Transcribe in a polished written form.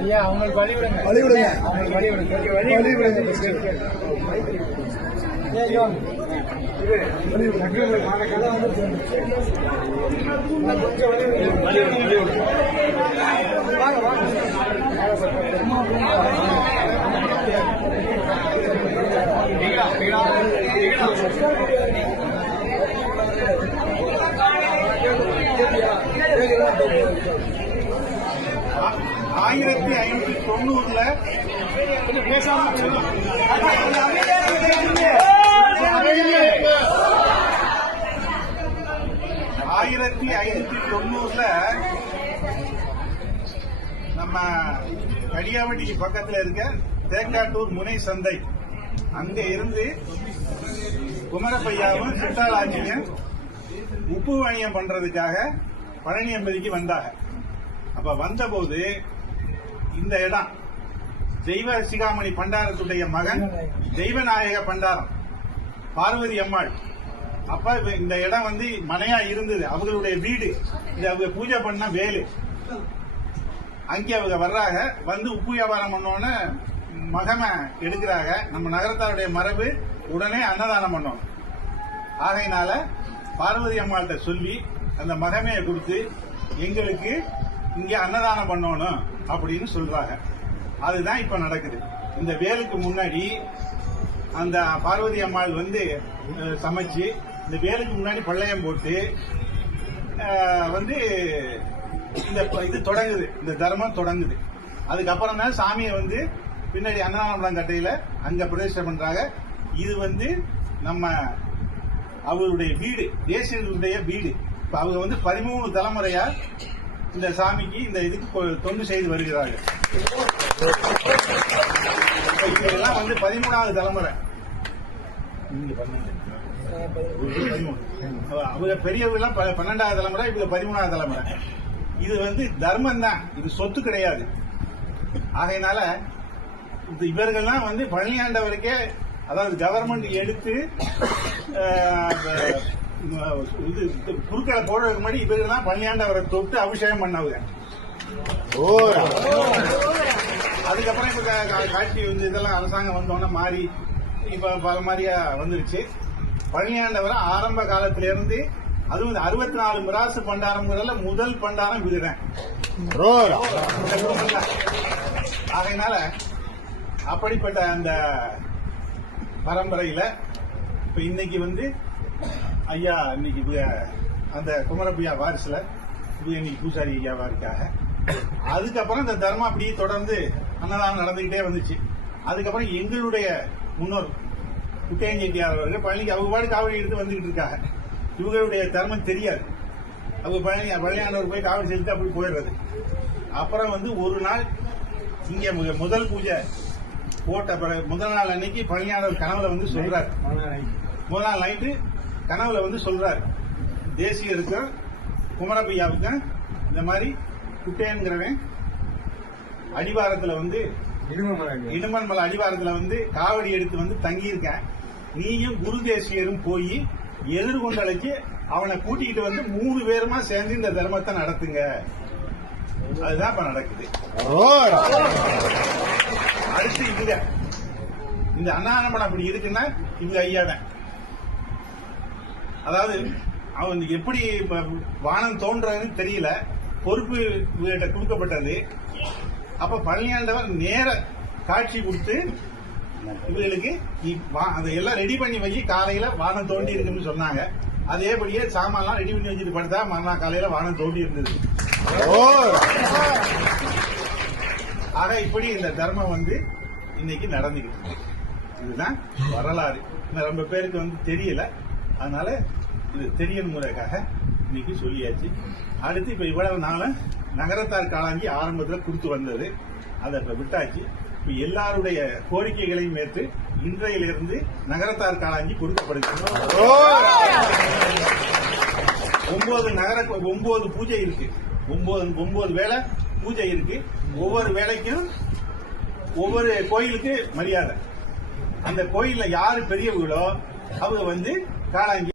ஐயா அவங்களுக்கு வழிவிடுங்க ஆயிரத்தி 590 நம்ம கடியாவட்டிக்கு பக்கத்துல இருக்க தேக்காட்டூர் முனை சந்தை அங்க இருந்து குமரப்பையாவும் சிட்டாளாச்சியும் உப்பு வணிகம் பண்றதுக்காக பழனி எம்பதிக்கு வந்தாங்க. அப்ப வந்தபோது இந்த இடம் தெய்வ சிகாமணி பண்டாரத்துடைய மகன் தெய்வநாயக பண்டாரம் பார்வதி அம்மாள். அப்ப இந்த இடம் வந்து மனையா இருந்தது, அவங்களுடைய வீடு. இது அவங்க பூஜை பண்ண வேலு. அங்கே அவங்க வர்றாங்க. வந்து உப்பு வியாபாரம் பண்ணோன்னு மகமை எடுக்கிறாங்க. நம்ம நகரத்தாருடைய மரபு உடனே அன்னதானம் பண்ணோம். ஆகையினால பார்வதி அம்மாள்கிட்ட சொல்லி அந்த மகமையை கொடுத்து எங்களுக்கு இங்க அன்னதானம் பண்ணணும் அப்படின்னு சொல்றாங்க. அதுதான் இப்ப நடக்குது. இந்த வேலுக்கு முன்னாடி அந்த பார்வதி அம்மாள் வந்து சமைச்சு இந்த வேலுக்கு முன்னாடி பள்ளையம் போட்டு வந்து இந்த இது தொடங்குது, இந்த தர்மம் தொடங்குது. அதுக்கப்புறம் தான் சாமியை வந்து பின்னாடி அன்னதானம் கட்டையில அங்க பிரதிஷ்டை பண்றாங்க. இது வந்து நம்ம அவருடைய வீடு, தேசியர்களுடைய வீடு. இப்ப அவங்க வந்து 13 தலைமுறையா இந்த சாமிக்கு இந்த இதுக்கு தொண்டு செய்து வருகிறார்கள். இதெல்லாம் வந்து 13வது தலைமுறை. அவங்க பெரியவங்க 12வது தலைமுறை, இவங்க 13வது தலைமுறை. இது வந்து தர்மம் தான், இது சொத்து கிடையாது. ஆகையினால இவர்கள்லாம் வந்து பழனியாண்டவருக்கே, அதாவது கவர்மெண்ட் எடுத்து இது குறுக்களை போடுறதுக்கு முன்னாடி இவர்கள் தான் பழனியாண்டவரை தொட்டு அபிஷேகம் பண்ணவங்க. அதுக்கப்புறம் இப்ப காட்சி வந்து இதெல்லாம் அரசாங்கம் வந்தோன்னா மாறி இப்ப பல மாதிரியா வந்துருச்சு. பழனியாண்டவரை ஆரம்ப காலத்திலிருந்து அதுவும் 64 மிராசு பண்டாரம்ங்கிறதுல முதல் பண்டாரம் இதுதான். ஆகையினால அப்படிப்பட்ட அந்த பரம்பரையில இப்ப இன்னைக்கு வந்து ஐயா இன்னைக்கு அந்த குமரப்பையா வாரிசுல இன்னைக்கு பூசாரி ஐயாவா இருக்காங்க. அதுக்கப்புறம் இந்த தர்மம் அப்படியே தொடர்ந்து அன்னதானம் நடந்துகிட்டே வந்துச்சு. அதுக்கப்புறம் எங்களுடைய முன்னோர் குட்டையன் செட்டியார் அவர்கள் பழனிக்கு அவங்க பாடு காவடி எடுத்து வந்துகிட்டு இருக்காங்க. இவங்களுடைய தர்மம் தெரியாது. அவங்க பழனியாண்டவர் போய் காவடி செலுத்தி அப்படி போயிடுறது. அப்புறம் வந்து ஒரு நாள் இங்க முதல் பூஜை போட்ட முதல் நாள் அன்னைக்கு பழனியாண்டவர் கனவுல வந்து சொல்றாரு. முதல் நாள் நைட்டு கனவுல வந்து சொல்றாரு, தேசியருக்கும் குமரப்பையாவுக்கும் இந்த மாதிரி குட்டையன்கிறவன் அடிவாரத்துல வந்து இடுமன்மலை அடிவாரத்துல வந்து காவடி எடுத்து வந்து தங்கியிருக்கேன். நீயும் குரு தேசியரும் போய் எதிர்கொண்டலைக்கு அவனை கூட்டிகிட்டு வந்து 3 பேருமா சேர்ந்து இந்த தர்மத்தை நடத்துங்க. அதுதான் இப்ப நடக்குது. அடுத்து இங்க இந்த அன்னதானம் அப்படி இருக்குன்னா இங்க ஐயாதான். அதாவது அவன் எப்படி வானம் தோன்றதுன்னு தெரியல, பொறுப்பு கொடுக்கப்பட்டது. அப்ப பழனியாண்டவர் நேர காட்சி கொடுத்து இவர்களுக்கு அதெல்லாம் ரெடி பண்ணி வச்சு காலையில வானம் தோண்டி இருக்குன்னு சொன்னாங்க. அதேபடியே சாமான்லாம் ரெடி பண்ணி வச்சுட்டு படுத்தா மறுநாள் காலையில வானம் தோண்டி இருந்தது. ஆக இப்படி இந்த தர்மம் வந்து இன்னைக்கு நடந்துகிட்டு. இதுதான் வரலாறு. ரொம்ப பேருக்கு வந்து தெரியல, அதனால இது தெரியணும் முறைக்காக இன்னைக்கு சொல்லியாச்சு. அடுத்து இப்ப இவ்வளவு நாளும் நகரத்தார் காலாஞ்சி ஆரம்பத்தில் கொடுத்து வந்தது, அதை இப்ப விட்டாச்சு. இப்ப எல்லாருடைய கோரிக்கைகளையும் ஏற்று இன்றையிலிருந்து நகரத்தார் காலாஞ்சி கொடுக்கப்படுகிறது. 9 பூஜை இருக்கு, 9 வேளை பூஜை இருக்கு. ஒவ்வொரு வேளைக்கும் ஒவ்வொரு கோயிலுக்கு மரியாதை. அந்த கோயில்ல யாரு பெரியவங்களோ அவங்க வந்து காலாஞ்சி